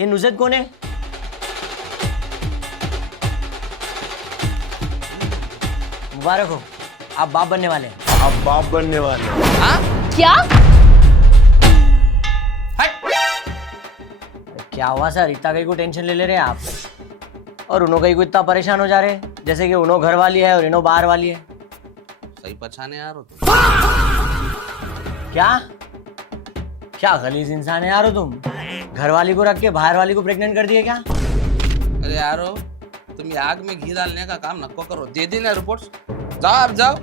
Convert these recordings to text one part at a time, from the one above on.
ये नुसरत कौन है? मुबारक हो, आप बाप बनने वाले हैं। आप बाप बनने वाले हैं। हाँ? क्या? क्या हुआ सर, इतना कहीं को टेंशन ले रहे हैं आप, और उन्हों कहीं को इतना परेशान हो जा रहे हैं जैसे कि उन्हों घर वाली है और इन्हों बाहर वाली है। सही पहचाने यार हो तुम। क्या क्या गलीज इंसान है यार हो तुम, घर वाली को रख के बाहर वाली को प्रेग्नेंट कर दिए क्या? अरे यारो, तुम ये आग में घी डालने का काम नको करो। दे देना रिपोर्ट्स, जाओ आप जाओ।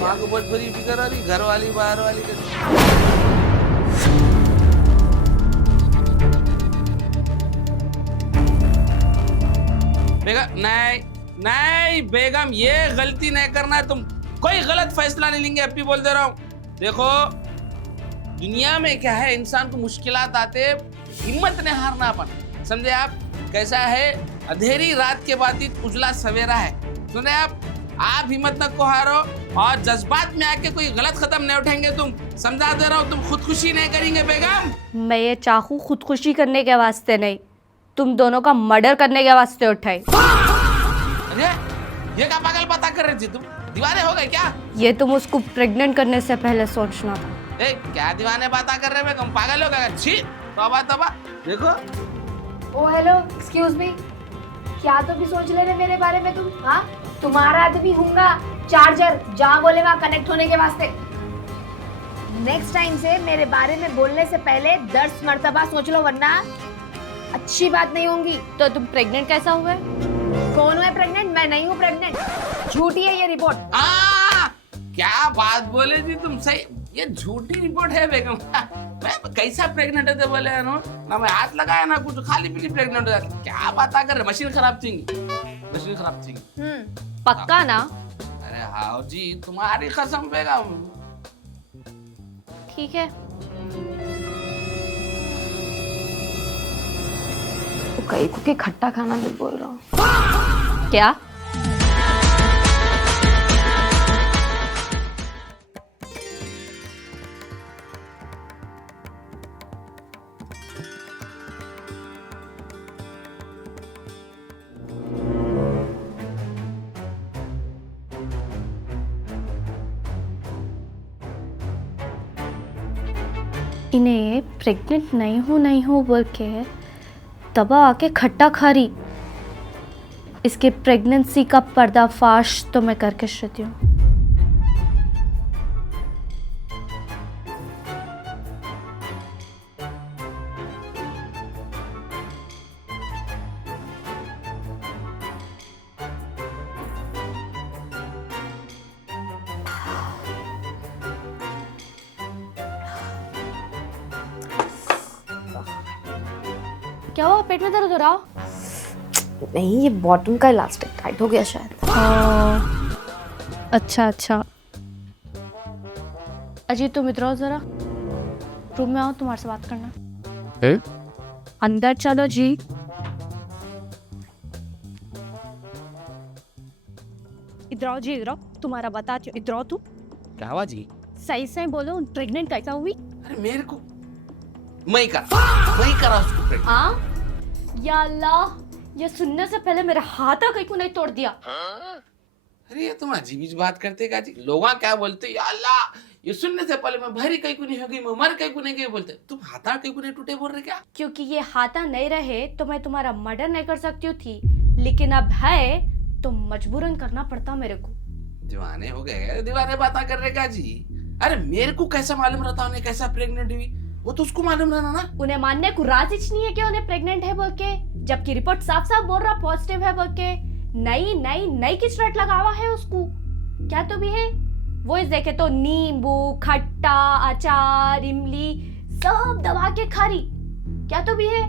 माँ को बहुत बड़ी फिक्र आ रही, घर वाली बाहर वाली के। बेगम नहीं नहीं बेगम, ये गलती नहीं करना है। तुम कोई गलत फैसला नहीं लेंगे, अभी बोल दे रहा हूँ। देखो दुनिया में क्या है, इंसान को मुश्किलात आते, हिम्मत नहीं हारना अपन, समझे आप? कैसा है, अंधेरी रात के बाद ही उजला सवेरा है, सुने आप हिम्मत न को हारो और जज्बात में आके कोई गलत कदम नहीं उठाएंगे। तुम समझा दे रहा हूँ, तुम खुदकुशी नहीं करेंगे बेगम। मैं ये चाकू खुदकुशी करने के वास्ते नहीं, तुम दोनों का मर्डर करने के वास्ते उठाई। अरे ये क्या पागल बात कर रही थी तुम? दीवाने हो गए क्या? ये तुम उसको प्रेग्नेंट करने से पहले सोचना था। ए, क्या दीवाने बातें कर रहे हो बेगम? पागल हो गए? छी, तौबा तौबा। देखो ओ हेलो, एक्सक्यूज मी, क्या तो भी सोच ले रहे मेरे बारे में तुम? हाँ, तुम्हारा आदमी हूँगा चार्जर, जहाँ बोले वहाँ कनेक्ट होने के वास्ते। नेक्स्ट टाइम से मेरे बारे में बोलने से पहले 10 मर्तबा सोच लो, वरना अच्छी बात नहीं होंगी। तो तुम प्रेग्नेंट कैसा हुए? कौन है प्रेग्नेंट? मैं नहीं हूँ प्रेग्नेंट, झूठी है ये रिपोर्ट। क्या बात बोले जी तुम, सही ये झूठी रिपोर्ट है बेगम। मैं कैसा प्रेग्नेंट है बोले ना मैं हाथ लगाया ना कुछ, खाली पीली प्रेग्नेंट हो जाती। क्या बात कर रहे, मशीन खराब थी, मशीन खराब थी। पक्का ना? अरे हाँ जी, तुम्हारी कसम बेगम। ठीक है, कहीं को खट्टा खाना भी बोल रहा हूँ। क्या? इन्हें प्रेग्नेंट नहीं हूँ बोल के दबा आके खट्टा खा रही। इसके प्रेगनेंसी का पर्दाफाश तो मैं करके रहती हूँ। क्या हुआ, पेट में दर्द हो रहा? नहीं, ये बॉटम का इलास्टिक टाइट हो गया शायद। अच्छा। अजीत तुम इधर आओ जरा, रूम में आओ, तुम्हारे से बात करना। अंदर चलो जी। इधर आओ जी, इधर आओ, तुम्हारा बताती हूँ। इधर आओ तू। क्या हुआ जी? सही से बोलो, प्रेग्नेंट कैसा हुई? अरे मेरे को मैं करा उसको प्रेग्नेंट। हाँ, या अल्लाह, ये सुनने से पहले मेरा हाथ कहीं को नहीं तोड़ दिया। अरे ये तुम अजीब बात करते का जी। लोग क्या बोलते, या अल्लाह, ये सुनने से पहले मैं भरी कहीं को नहीं हो गई, मैं मर कहीं को नहीं गई बोलते। तुम हाथा कहीं को नहीं टूटे बोल रहे क्या? क्योंकि ये हाथा नहीं रहे तो मैं तुम्हारा मर्डर नहीं कर सकती थी, लेकिन अब है तो मजबूरन करना पड़ता मेरे को। दीवाने हो गए, दीवाने बात कर रहे क्या जी? अरे मेरे को कैसा मालूम रहता उन्हें कैसा प्रेग्नेंट हुई? वो तो उसको मालूम रहना ना। उन्हें मानने को राजी नहीं है कि उन्हें प्रेग्नेंट है बोल के, जबकि रिपोर्ट साफ साफ बोल रहा पॉजिटिव है बोल के। नई की स्टार्ट लगा हुआ है उसको। क्या तो भी है वो, इस देखे तो नींबू, खट्टा, अचार, इमली सब दबा के खा रही। क्या तो भी है,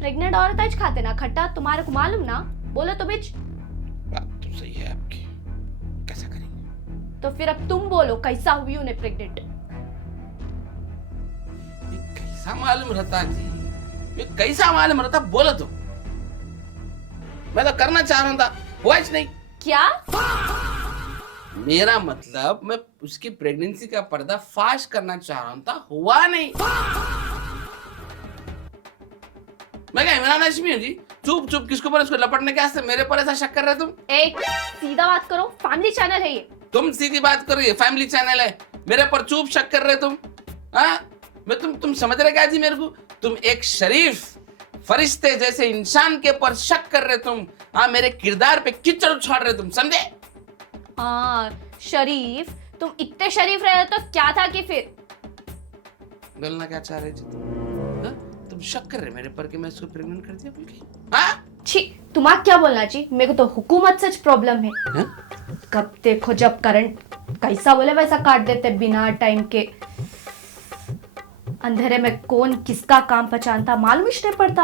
प्रेग्नेंट औरत आज खाते ना खट्टा, तुम्हारे को मालूम ना? बोलो तो बिच। बात तो सही है आपकी, कैसा करेंगे? तो फिर अब तुम बोलो, कैसा हुई उन्हें प्रेग्नेंट? कैसा मालूम रहता जी, ये कैसा मालूम रहता? बोलो तो। मैं तो करना चाह रहा था, हुआ ही नहीं। क्या? मेरा मतलब मैं उसकी प्रेगनेंसी का पर्दा फाश करना चाह रहा था, हुआ नहीं। मैं क्या इमरान हाशमी हूँ जी? चुप चुप किसके ऊपर उसको लपटने के वास्ते मेरे पर ऐसा शक कर रहे तुम? एक सीधा बात करो, फैमिली चैनल है ये। तुम सीधी बात कर रही है, फैमिली चैनल है, मेरे पर चुप शक कर रहे तुम? हाँ, मैं तुम समझ रहे क्या जी मेरे को? तुम एक शरीफ फरिश्ते जैसे इंसान के ऊपर शक कर रहे तुम। हाँ, मेरे किरदार पे कीचड़ उछाड़ रहे तुम, समझे? हाँ शरीफ, तुम इतने शरीफ रहे तो क्या था कि फिर? बोलना क्या चाह रहे थे तुम? हाँ? तुम शक कर रहे मेरे पर कि मैं इसको प्रेग्नेंट कर दिया बोल के? हाँ? छी, तुम्हारा क्या बोलना चाहिए? मेरे को तो हुकूमत से प्रॉब्लम है। हाँ? कब देखो जब करंट कैसा बोले वैसा काट देते बिना टाइम के। अंधेरे में कौन किसका काम पहचानता मालूम ही नहीं पड़ता।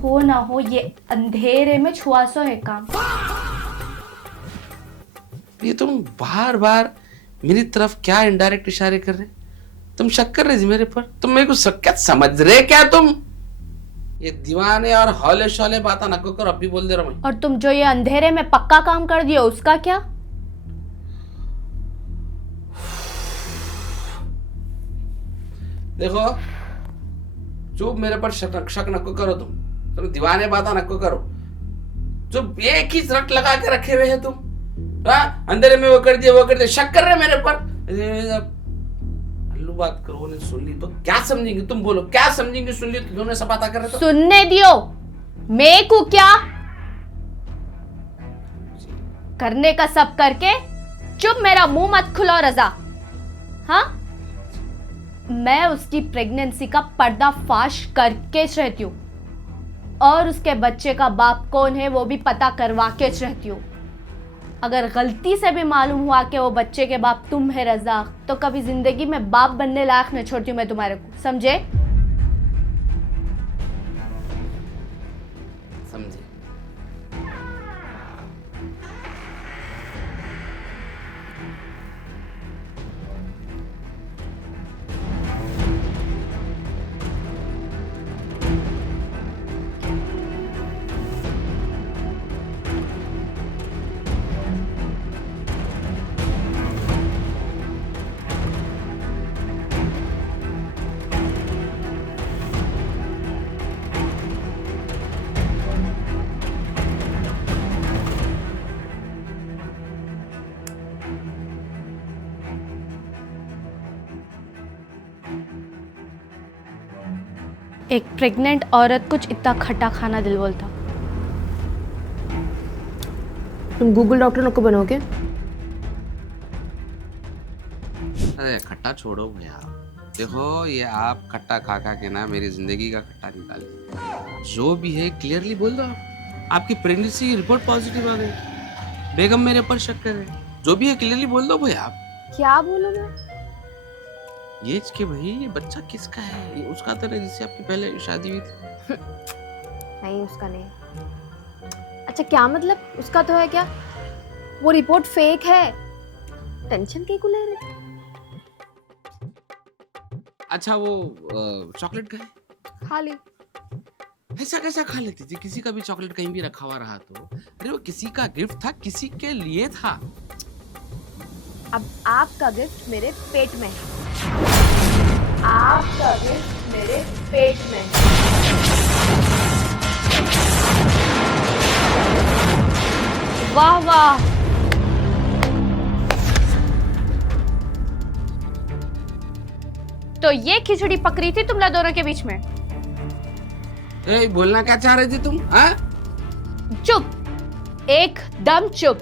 हो ना हो ये अंधेरे में छुआसो है काम। ये तुम बार बार मेरी तरफ क्या इनडायरेक्ट इशारे कर रहे? तुम शक कर रहे जी मेरे पर? तुम मेरे को क्या समझ रहे क्या तुम? ये दीवाने और हौले शौले बातें न करो, अब भी बोल दे रहा हूं। और तुम जो ये अंधेरे में पक्का काम कर दियो उसका क्या? देखो, चुप मेरे पर शक नको करो तुम दीवाने बातें नको करो। चुप, एक ही रट लगा के रखे हुए है तुम। हाँ, अंधेरे में वो कर दिया, शक कर रहे मेरे पर। अल्लू बात करो, उन्हें सुन ली तो क्या समझेंगे? तुम बोलो क्या समझेंगे? सुन ली तो दोनों सब बातें कर रहे तो? सुनने दियो, मैं को क्या करने का सब करके चुप, मेरा मुंह मत खुलो रजा। हाँ, मैं उसकी प्रेगनेंसी का पर्दाफाश करके रहती हूँ और उसके बच्चे का बाप कौन है वो भी पता करवा के रहती हूँ। अगर गलती से भी मालूम हुआ कि वो बच्चे के बाप तुम है रज़ाक, तो कभी जिंदगी में बाप बनने लायक न छोड़ती हूँ मैं तुम्हारे को, समझे? समझे? एक प्रेग्नेंट औरत कुछ इतना खट्टा खाना दिल बोलता। तुम गूगल डॉक्टर को बनोगे? अरे खट्टा छोड़ो भैया, देखो ये आप खट्टा खा खा के ना मेरी जिंदगी का खट्टा निकाल दिया। जो भी है क्लियरली बोल दो। आपकी प्रेगनेंसी की रिपोर्ट पॉजिटिव आ गई, बेगम मेरे पर शक कर रहे। जो भी है क्लियरली बोल दो भैया। आप क्या बोलूं मैं? ये कि भाई ये बच्चा किसका है? ये उसका तो नहीं जिससे आपकी पहले शादी हुई थी? नहीं, उसका नहीं। अच्छा क्या मतलब उसका तो है क्या? वो रिपोर्ट फेक है। टेंशन के को ले रहे? अच्छा वो चॉकलेट का है? खा ली। ऐसा कैसा खा लेती थी? किसी का भी चॉकलेट कहीं भी रखा हुआ रहा तो? अरे वो किसी का गिफ्ट था, किसी के लिए था। अब आपका गिफ्ट मेरे पेट में है। आपका गिफ्ट मेरे पेट में है। वाह वाह, तो ये खिचड़ी पकड़ी थी तुम दोनों के बीच में? ए, बोलना क्या चाह रही थी तुम? हाँ? चुप, एकदम चुप।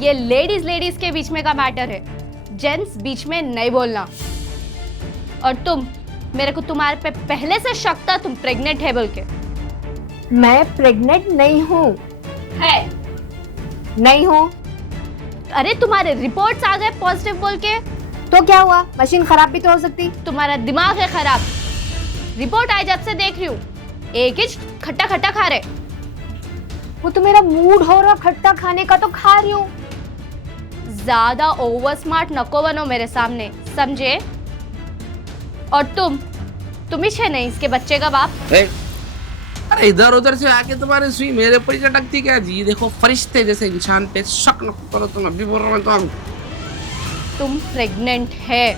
ये लेडीज के बीच में का मैटर है, जेंट्स बीच में नहीं बोलना। और तुम, मेरे को तुम्हारे पे पहले से शक था तुम प्रेग्नेंट है बोल के। मैं प्रेग्नेंट नहीं हूँ। है? नहीं हूँ। अरे तुम्हारे रिपोर्ट्स आ गए पॉजिटिव बोल के। तो क्या हुआ? मशीन खराब भी तो हो सकती। तुम्हारा दिमाग है खराब। रिपोर्ट आई जब से देख रही हूँ, एक ही खट्टा खट्टा खा रहे। वो तो मेरा मूड हो रहा खट्टा खाने का तो खा रही हूँ। ज्यादा ओवर स्मार्ट नको बनो मेरे सामने, समझे? और तुम ही छे नहीं इसके बच्चे का बाप। अरे इधर उधर से आके तुम्हारे सुई मेरे पर ही चटकती क्या जी? देखो फरिश्ते जैसे इंसान पे शक न करो। तुम अभी बोल रहे हो तो हम। तुम प्रेग्नेंट है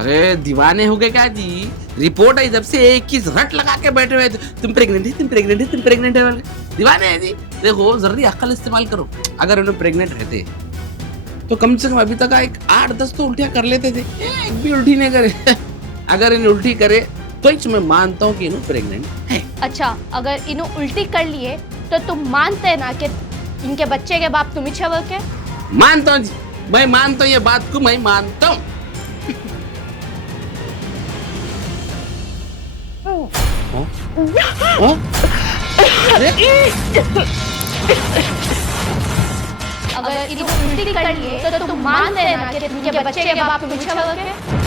अरे दीवाने हो गए क्या जी? रिपोर्ट आई जब से एक ही रट लगा के बैठे हुए थे, तुम प्रेग्नेंट है, तुम प्रेग्नेंट है, तुम प्रेग्नेंट है वाले दीवाने हैं जी। देखो जरूरी अक्ल इस्तेमाल करो। अगर उन्हें प्रेग्नेंट रहते तो कम से कम अभी तक एक 8-10 तो उल्टियां कर लेते थे, एक भी उल्टी नहीं करे। अगर इन्हें उल्टी करे तो ही मैं मानता हूँ कि इन्हें प्रेग्नेंट है। अच्छा, अगर इन्हों उल्टी कर लिए तो तुम मानते हैं ना कि इनके बच्चे के बाप तुम ही छे बोल के? मानता हूँ जी, मैं मानता हूँ ये बात को, मैं मानता हूँ। अगर इन्हों उल्टी कर लिए तो तुम मानते हैं ना कि इनके बच्चे के बाप तुम ही छे बोल के?